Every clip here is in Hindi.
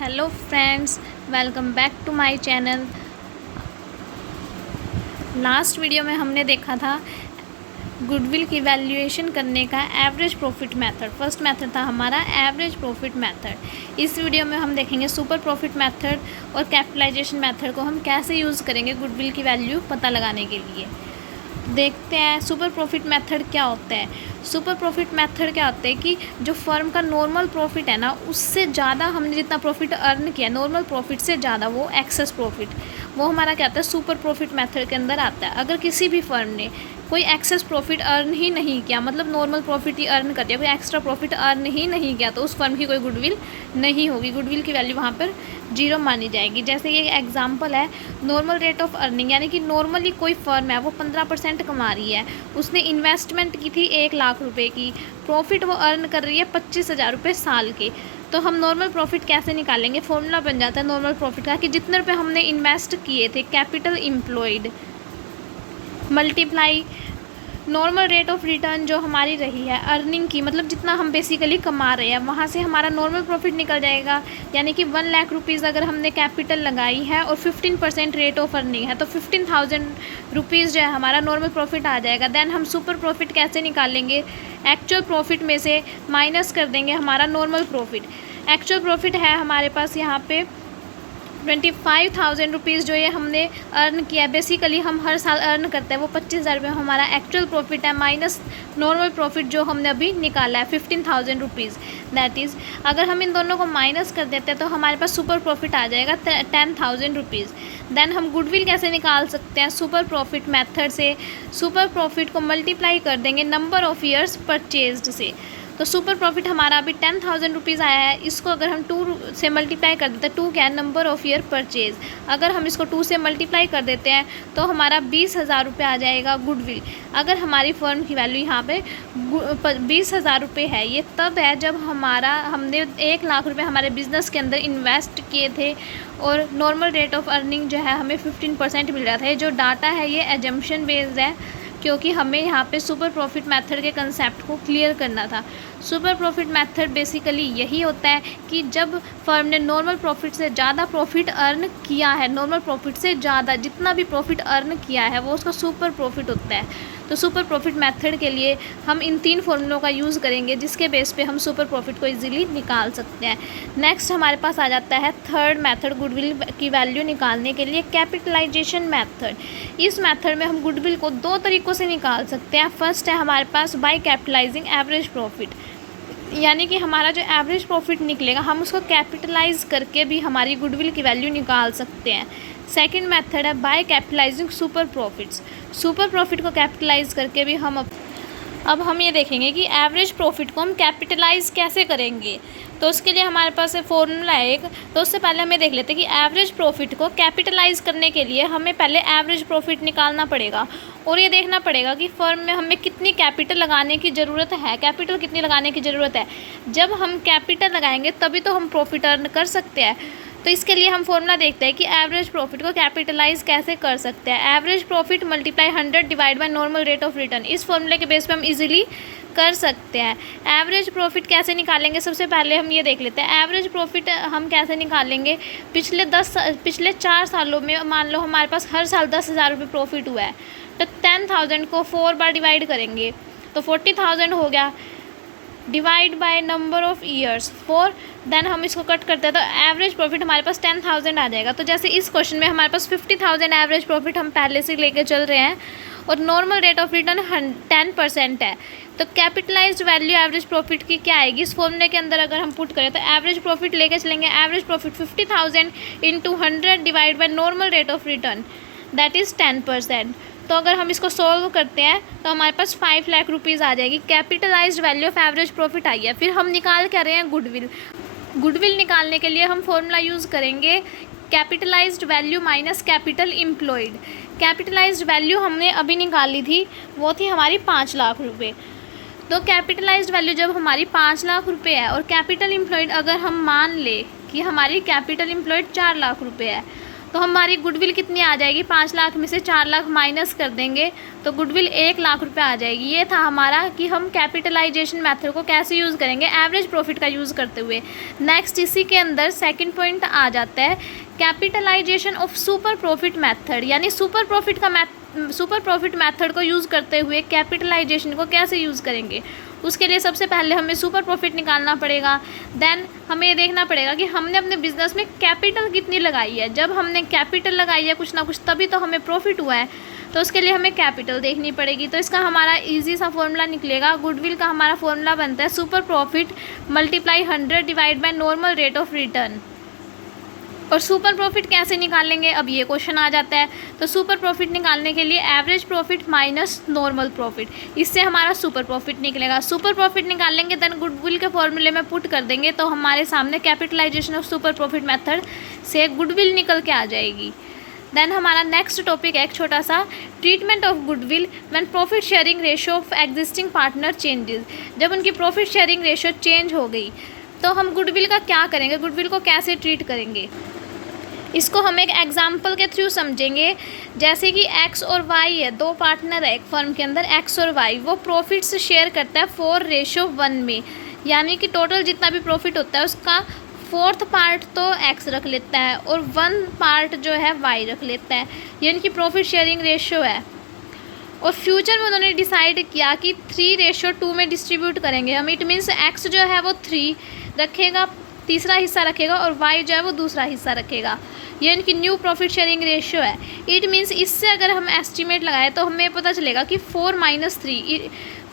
Hello friends, welcome back to my channel. Last video में हमने देखा था गुडविल की वैल्यूएशन करने का average profit method. First method था हमारा एवरेज प्रॉफिट मेथड। इस वीडियो में हम देखेंगे सुपर प्रॉफिट मेथड और कैपिटलाइजेशन मेथड को हम कैसे यूज़ करेंगे गुडविल की वैल्यू पता लगाने के लिए। देखते हैं सुपर प्रॉफिट मेथड क्या होता है। सुपर प्रॉफिट मेथड क्या होता है कि जो फर्म का नॉर्मल प्रॉफिट है ना, उससे ज़्यादा हमने जितना प्रॉफिट अर्न किया नॉर्मल प्रॉफिट से ज़्यादा, वो एक्सेस प्रॉफिट, वो हमारा क्या आता है सुपर प्रॉफिट मेथड के अंदर आता है। अगर किसी भी फर्म ने कोई एक्सेस प्रॉफिट अर्न ही नहीं किया, मतलब नॉर्मल प्रॉफिट ही अर्न कर दिया, कोई एक्स्ट्रा प्रॉफिट अर्न ही नहीं किया, तो उस फर्म की कोई गुडविल नहीं होगी। गुडविल की वैल्यू वहाँ पर जीरो मानी जाएगी। जैसे ये एग्जांपल है नॉर्मल रेट ऑफ अर्निंग, यानी कि नॉर्मली कोई फर्म है वो 15% कमा रही है, उसने इन्वेस्टमेंट की थी 1,00,000 रुपये की, प्रॉफिट वो अर्न कर रही है 25,000 रुपये साल के। तो हम नॉर्मल प्रॉफिट कैसे निकालेंगे? फॉर्मूला बन जाता है नॉर्मल प्रॉफिट का कि जितने रुपये हमने इन्वेस्ट किए थे capital employed multiply normal rate of return जो हमारी रही है अर्निंग की, मतलब जितना हम बेसिकली कमा रहे हैं, वहाँ से हमारा नॉर्मल प्रॉफिट निकल जाएगा। यानी कि 1,00,000 रुपीज़ अगर हमने कैपिटल लगाई है और 15% रेट ऑफ अर्निंग है, तो 15,000 रुपीज़ जो है हमारा नॉर्मल प्रॉफिट आ जाएगा। देन हम सुपर प्रॉफिट कैसे निकालेंगे? एक्चुअल प्रॉफिट में से माइनस कर देंगे हमारा नॉर्मल प्रॉफिट। एक्चुअल प्रॉफिट है हमारे पास यहाँ पे 25,000 रुपीज़ जो ये हमने अर्न किया है, बेसिकली हम हर साल अर्न करते हैं, वो 25,000 रुपये हमारा एक्चुअल प्रॉफिट है, माइनस नॉर्मल प्रॉफिट जो हमने अभी निकाला है 15,000 रुपीज़। दैट इज़ अगर हम इन दोनों को माइनस कर देते हैं तो हमारे पास सुपर प्रॉफिट आ जाएगा 10,000 रुपीज़। देन हम गुडविल कैसे निकाल सकते हैं? सुपर प्रॉफिट मेथड से सुपर प्रॉफिट को मल्टीप्लाई कर देंगे नंबर ऑफ़ ईयर्स परचेज्ड से। तो सुपर प्रॉफिट हमारा अभी 10,000 रुपीज़ आया है, इसको अगर हम 2 से मल्टीप्लाई कर देते हैं, 2 क्या है? Number of year purchase. अगर हम इसको 2 से मल्टीप्लाई कर देते हैं तो हमारा 20,000 रुपये आ जाएगा गुडविल। अगर हमारी फर्म की वैल्यू यहाँ पे 20,000 रुपये है, ये तब है जब हमने 1,00,000 रुपये हमारे बिज़नेस के अंदर इन्वेस्ट किए थे और नॉर्मल रेट ऑफ अर्निंग जो है हमें 15% मिल रहा था। ये जो डाटा है ये एजम्पशन बेस्ड है, क्योंकि हमें यहाँ पे सुपर प्रॉफिट मेथड के कंसेप्ट को क्लियर करना था। सुपर प्रॉफिट मेथड बेसिकली यही होता है कि जब फर्म ने नॉर्मल प्रॉफिट से ज़्यादा प्रॉफिट अर्न किया है, नॉर्मल प्रॉफिट से ज़्यादा जितना भी प्रॉफिट अर्न किया है वो उसका सुपर प्रॉफिट होता है। तो सुपर प्रॉफिट मेथड के लिए हम इन 3 फॉर्मूलों का यूज़ करेंगे, जिसके बेस पे हम सुपर प्रॉफिट को इजीली निकाल सकते हैं। नेक्स्ट हमारे पास आ जाता है थर्ड मेथड गुडविल की वैल्यू निकालने के लिए, कैपिटलाइजेशन मेथड। इस मेथड में हम गुडविल को 2 तरीक़ों से निकाल सकते हैं। फर्स्ट है हमारे पास बाय कैपिटलाइजिंग एवरेज प्रॉफिट, यानी कि हमारा जो एवरेज प्रॉफिट निकलेगा हम उसको कैपिटलाइज करके भी हमारी गुडविल की वैल्यू निकाल सकते हैं। सेकंड मेथड है by capitalizing super profits. Super profit को कैपिटलाइज करके भी अब हम ये देखेंगे कि एवरेज प्रॉफिट को हम कैपिटलाइज कैसे करेंगे। तो उसके लिए हमारे पास फॉर्मूला है एक। तो उससे पहले हमें देख लेते हैं कि एवरेज प्रॉफिट को कैपिटलाइज करने के लिए हमें पहले एवरेज प्रॉफिट निकालना पड़ेगा और ये देखना पड़ेगा कि फर्म में हमें कितनी कैपिटल लगाने की ज़रूरत है। कैपिटल कितनी लगाने की ज़रूरत है? जब हम कैपिटल लगाएंगे तभी तो हम प्रॉफिट अर्न कर सकते हैं। तो इसके लिए हम फॉर्मूला देखते हैं कि एवरेज प्रॉफिट को कैपिटलाइज कैसे कर सकते हैं। Average profit multiply 100 divide by normal rate of return. इस फॉर्मूले के बेस पे हम इजीली कर सकते हैं। एवरेज प्रॉफिट कैसे निकालेंगे? सबसे पहले हम ये देख लेते हैं एवरेज प्रॉफिट हम कैसे निकालेंगे। पिछले 4 सालों में मान लो हमारे पास हर साल 10,000 रुपये प्रॉफिट हुआ है, तो 10,000 को 4 बार डिवाइड करेंगे तो 40,000 हो गया, divide by number of years 4। Then हम इसको कट करते हैं तो एवरेज प्रॉफिट हमारे पास 10,000 आ जाएगा। तो जैसे इस क्वेश्चन में हमारे पास 50,000 एवरेज प्रॉफिट हम पहले से लेके चल रहे हैं और नॉर्मल रेट ऑफ रिटर्न 10% है, तो कैपिटलाइज्ड वैल्यू एवरेज प्रॉफिट की क्या आएगी? इस फॉर्मूले के अंदर अगर हम पुट करें तो एवरेज प्रॉफिट लेके चलेंगे। Average profit 50,000 into 100 divide by normal rate of return, that is 10%। तो अगर हम इसको सॉल्व करते हैं तो हमारे पास 5,00,000 रुपीज़ आ जाएगी। Capitalised value of average profit आई है। फिर हम निकाल कर रहे हैं गुडविल। गुडविल निकालने के लिए हम फॉर्मूला यूज़ करेंगे capitalised value minus capital employed. Capitalised value हमने अभी निकाली थी, वो थी हमारी 5,00,000 रुपये। तो कैपिटलाइज्ड वैल्यू जब हमारी 5,00,000 रुपये है और कैपिटल एम्प्लॉयड अगर हम मान ले कि हमारी कैपिटल एम्प्लॉयड 4,00,000 रुपये है, तो हमारी गुडविल कितनी आ जाएगी, 5 लाख में से 4 लाख माइनस कर देंगे तो गुडविल 1 लाख रुपए आ जाएगी। ये था हमारा कि हम कैपिटलाइजेशन मेथड को कैसे यूज़ करेंगे एवरेज प्रॉफिट का यूज़ करते हुए। नेक्स्ट इसी के अंदर सेकंड पॉइंट आ जाता है capitalization of super profit method, यानी सुपर प्रॉफिट मेथड को यूज़ करते हुए कैपिटलाइजेशन को कैसे यूज़ करेंगे। उसके लिए सबसे पहले हमें सुपर प्रॉफिट निकालना पड़ेगा। देन हमें ये देखना पड़ेगा कि हमने अपने बिजनेस में कैपिटल कितनी लगाई है। जब हमने कैपिटल लगाई है कुछ ना कुछ तभी तो हमें प्रॉफिट हुआ है, तो उसके लिए हमें कैपिटल देखनी पड़ेगी। तो इसका हमारा इजी सा फॉर्मूला निकलेगा। गुडविल का हमारा फॉर्मूला बनता है super profit multiply 100 divide by normal rate of return. और सुपर प्रॉफिट कैसे निकालेंगे, अब ये क्वेश्चन आ जाता है। तो सुपर प्रॉफिट निकालने के लिए average profit minus normal profit, इससे हमारा सुपर प्रॉफिट निकलेगा। सुपर प्रॉफिट निकालेंगे देन गुडविल के फॉर्मूले में पुट कर देंगे तो हमारे सामने capitalization of super profit method से गुडविल निकल के आ जाएगी। देन हमारा नेक्स्ट टॉपिक है एक छोटा सा, treatment of goodwill when profit sharing ratio of existing partner changes. जब उनकी प्रॉफिट शेयरिंग रेशियो चेंज हो गई तो हम गुडविल का क्या करेंगे, गुडविल को कैसे ट्रीट करेंगे। इसको हम एक एग्जाम्पल के थ्रू समझेंगे। जैसे कि एक्स और वाई है, दो पार्टनर है एक फर्म के अंदर एक्स और वाई, वो प्रॉफिट्स शेयर करता है 4:1 में, यानी कि टोटल जितना भी प्रॉफिट होता है उसका 4th पार्ट तो एक्स रख लेता है और 1 पार्ट जो है वाई रख लेता है, ये इनकी प्रॉफिट शेयरिंग रेशियो है। और फ्यूचर में उन्होंने डिसाइड किया कि 3:2 में डिस्ट्रीब्यूट करेंगे हम। इट मीन्स एक्स जो है वो 3 रखेगा, तीसरा हिस्सा रखेगा, और वाई जो है वो दूसरा हिस्सा रखेगा। ये इनकी न्यू प्रॉफिट शेयरिंग रेशियो है। इट मीन्स इससे अगर हम एस्टिमेट लगाएं तो हमें पता चलेगा कि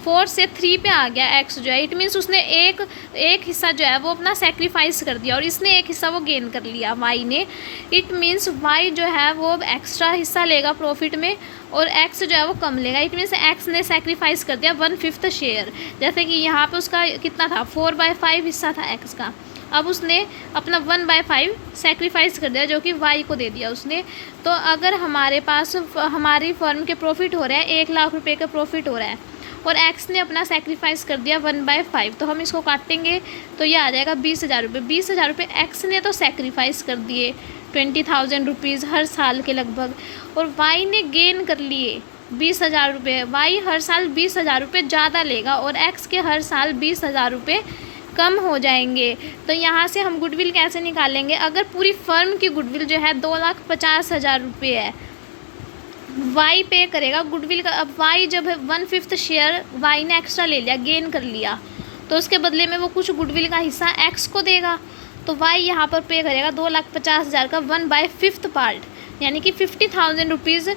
4 से 3 पे आ गया एक्स जो है। इट मीन्स उसने एक हिस्सा जो है वो अपना सेक्रीफाइस कर दिया और इसने एक हिस्सा वो गेन कर लिया वाई ने। इट मीन्स वाई जो है वो एक्स्ट्रा हिस्सा लेगा प्रॉफिट में और एक्स जो है वो कम लेगा। इट मीन्स एक्स ने सेक्रीफाइस कर दिया 1/5 शेयर। जैसे कि यहाँ पे उसका कितना था, 4/5 हिस्सा था एक्स का, अब उसने अपना 1/5 सेक्रीफाइस कर दिया जो कि वाई को दे दिया उसने। तो अगर हमारे पास हमारी फर्म के प्रॉफिट हो रहा है 1 लाख रुपए का प्रॉफिट हो रहा है और एक्स ने अपना सेक्रीफाइस कर दिया 1/5, तो हम इसको काटेंगे तो ये आ जाएगा 20,000 रुपये। 20,000 रुपये एक्स ने तो सेक्रीफाइस कर दिए 20,000 रुपीज़ हर साल के लगभग, और वाई ने गेन कर लिए 20,000 रुपये। वाई हर साल 20,000 रुपये ज़्यादा लेगा और एक्स के हर साल 20,000 रुपये कम हो जाएंगे। तो यहाँ से हम गुडविल कैसे निकालेंगे, अगर पूरी फर्म की गुडविल जो है 2,50,000 रुपये है, वाई पे करेगा गुडविल का। अब वाई जब 1/5 शेयर वाई ने एक्स्ट्रा ले लिया, गेन कर लिया, तो उसके बदले में वो कुछ गुडविल का हिस्सा एक्स को देगा। तो वाई यहाँ पर पे करेगा 2,50,000 का 1/5 पार्ट, यानी कि 50,000 रुपीज़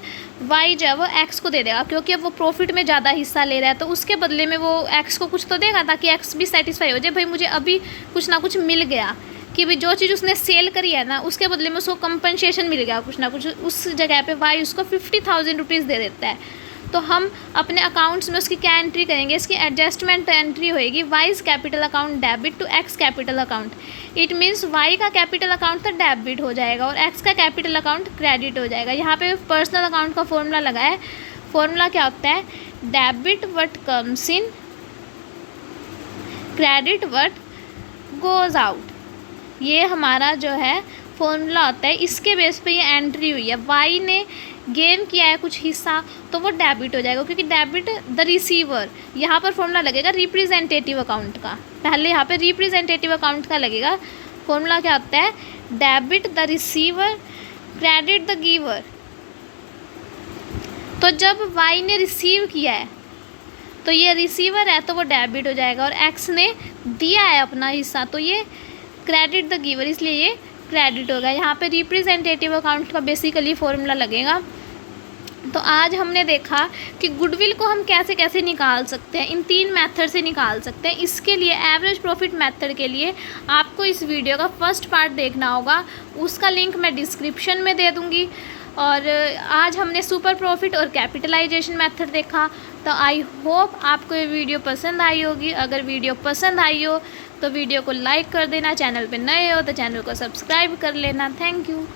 वाई जो है वो एक्स को दे देगा, क्योंकि अब वो प्रॉफिट में ज़्यादा हिस्सा ले रहा है। तो उसके बदले में वो एक्स को कुछ तो देगा ताकि एक्स भी सेटिस्फाई हो जाए, भाई मुझे अभी कुछ ना कुछ मिल गया, कि भाई जो चीज़ उसने सेल करी है ना उसके बदले में उसको कंपनसेशन मिल गया कुछ ना कुछ। उस जगह पे वाई उसको 50,000 रुपीज़ दे देता है। तो हम अपने अकाउंट्स में उसकी क्या एंट्री करेंगे, इसकी एडजस्टमेंट एंट्री होएगी Y's capital account debit to X capital account. It means Y का कैपिटल अकाउंट तो डेबिट हो जाएगा और एक्स का कैपिटल अकाउंट क्रेडिट हो जाएगा। यहाँ पे पर्सनल अकाउंट का फॉर्मूला लगा है। फॉर्मूला क्या होता है, debit what comes in, credit what goes out. ये हमारा जो है फॉर्मूला होता है, इसके बेस पे ये एंट्री हुई है। वाई ने गेन किया है कुछ हिस्सा तो वो डेबिट हो जाएगा, क्योंकि डेबिट द रिसीवर, यहाँ पर फॉर्मूला लगेगा रिप्रेजेंटेटिव अकाउंट का। पहले यहाँ पे रिप्रेजेंटेटिव अकाउंट का लगेगा। फॉर्मूला क्या होता है, debit the receiver credit the giver. तो जब वाई ने रिसीव किया है तो ये रिसीवर है तो वो डेबिट हो जाएगा, और एक्स ने दिया है अपना हिस्सा तो ये क्रेडिट द गिवर, इसलिए ये क्रेडिट होगा। यहाँ पे रिप्रेजेंटेटिव अकाउंट का बेसिकली फॉर्मूला लगेगा। तो आज हमने देखा कि गुडविल को हम कैसे कैसे निकाल सकते हैं, इन 3 मेथड से निकाल सकते हैं। इसके लिए एवरेज प्रॉफिट मेथड के लिए आपको इस वीडियो का फर्स्ट पार्ट देखना होगा, उसका लिंक मैं डिस्क्रिप्शन में दे दूँगी। और आज हमने सुपर प्रॉफिट और कैपिटलाइजेशन मेथड देखा। तो आई होप आपको ये वीडियो पसंद आई होगी। अगर वीडियो पसंद आई हो तो वीडियो को लाइक कर देना, चैनल पे नए हो तो चैनल को सब्सक्राइब कर लेना। Thank you.